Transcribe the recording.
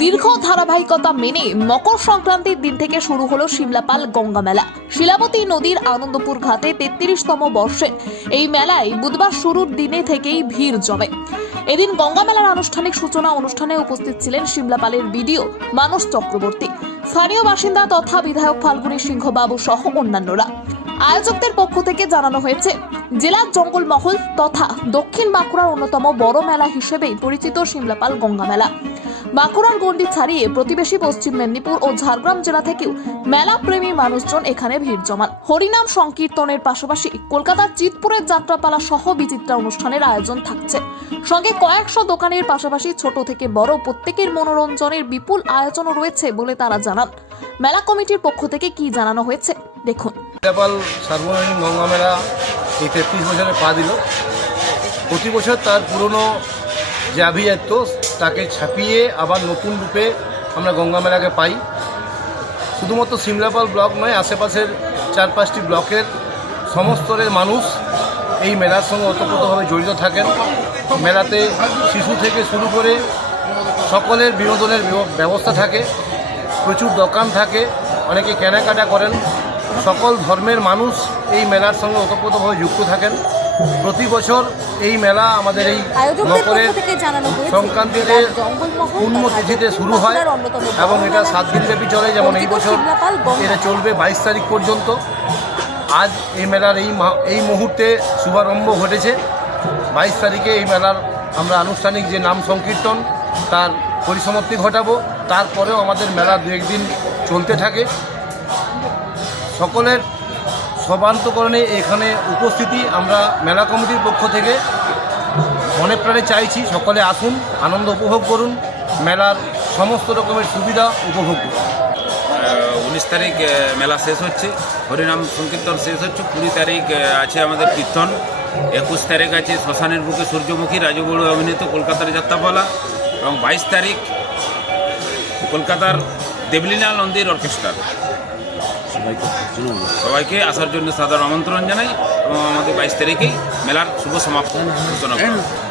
দীর্ঘ ধারাবাহিকতা মেনে মকর সংক্রান্তির দিন থেকে শুরু হলো শিমলাপাল গঙ্গা মেলা। শিলাবতী নদীর আনন্দপুর ঘাটে 33তম বর্ষে এই মেলায় বুধবার শুরুর দিনে থেকেই ভিড় জমে। এদিন গঙ্গা মেলার আনুষ্ঠানিক সূচনা অনুষ্ঠানে উপস্থিত ছিলেন শিমলাপালের বিডিও মানস চক্রবর্তী, স্থানীয় বাসিন্দা তথা বিধায়ক ফাল্গুনী সিংহ বাবু সহ অন্যান্যরা। আয়োজকদের পক্ষ থেকে জানানো হয়েছে, জেলার জঙ্গলমহল তথা দক্ষিণ বাঁকুড়ার অন্যতম বড় মেলা হিসেবেই পরিচিত শিমলাপাল গঙ্গা মেলা। বাঁকুড়ার গণ্ডি ছাড়িয়ে প্রতিবেশী পশ্চিম মেদিনীপুর ও ঝাড়গ্রাম জেলা থেকেও মেলা প্রেমী মানুষজন এখানে ভিড় জমান। হরিনাম সংকীর্তনের পাশাপাশি কলকাতার চিতপুরের যাত্রাপালা সহ বিচিত্রা অনুষ্ঠানের আয়োজন থাকছে। সঙ্গে কয়েকশো দোকানের পাশাপাশি ছোট থেকে বড় প্রত্যেকের মনোরঞ্জনের বিপুল আয়োজনও রয়েছে বলে তারা জানান। মেলা কমিটির পক্ষ থেকে কি জানানো হয়েছে দেখুন। শিমলাপাল সার্বজনীন গঙ্গা মেলা এই 33 বছরে পা দিল। প্রতি বছর তার পুরনো যে আভিজাত্য তাকে ছাপিয়ে আবার নতুন রূপে আমরা গঙ্গা মেলাকে পাই। শুধুমাত্র শিমলাপাল ব্লক নয়, আশেপাশের 4-5টি ব্লকের সমস্তরের মানুষ এই মেলার সঙ্গে ওতপ্রোতভাবে জড়িত থাকেন। মেলাতে শিশু থেকে শুরু করে সকলের বিনোদনের ব্যবস্থা থাকে, প্রচুর দোকান থাকে, অনেকে কেনাকাটা করেন। সকল ধর্মের মানুষ এই মেলার সঙ্গে ওতপ্রোতভাবে যুক্ত থাকেন। প্রতি বছর এই মেলা আমাদের এই মকরের সংক্রান্তিতে পুণ্যতিথিতে শুরু হয় এবং এটা 7 দিন ব্যাপী চলে। যেমন এই বছর এটা চলবে 22 তারিখ পর্যন্ত। আজ এই মেলার এই মুহূর্তে শুভারম্ভ ঘটেছে। 22 তারিখে এই মেলার আমরা আনুষ্ঠানিক যে নাম সংকীর্তন তার পরিসমাপ্তি ঘটাবো। তারপরেও আমাদের মেলা 2-1 দিন চলতে থাকে। সকলের সবান্তকরণে এখানে উপস্থিতি আমরা মেলা কমিটির পক্ষ থেকে মনে প্রাণে চাইছি সকলে আসুন, আনন্দ উপভোগ করুন, মেলার সমস্ত রকমের সুবিধা উপভোগ করুন। 19 তারিখ মেলা শেষ হচ্ছে, হরিনাম সংকীর্তন শেষ হচ্ছে। 20 তারিখ আছে আমাদের কীর্তন, 21 তারিখ আছে শ্মশানের বুকে সূর্যমুখী রাজবড়ু অভিনীত কলকাতার যাত্রাপালা এবং 22 তারিখ কলকাতার দেবলীনা নন্দীর অর্কেস্ট্রা। সবাইকে আসার জন্য সাদর আমন্ত্রণ জানাই এবং আমাদের 22 তারিখেই মেলার শুভ সমাপ্তি ঘোষণা করা।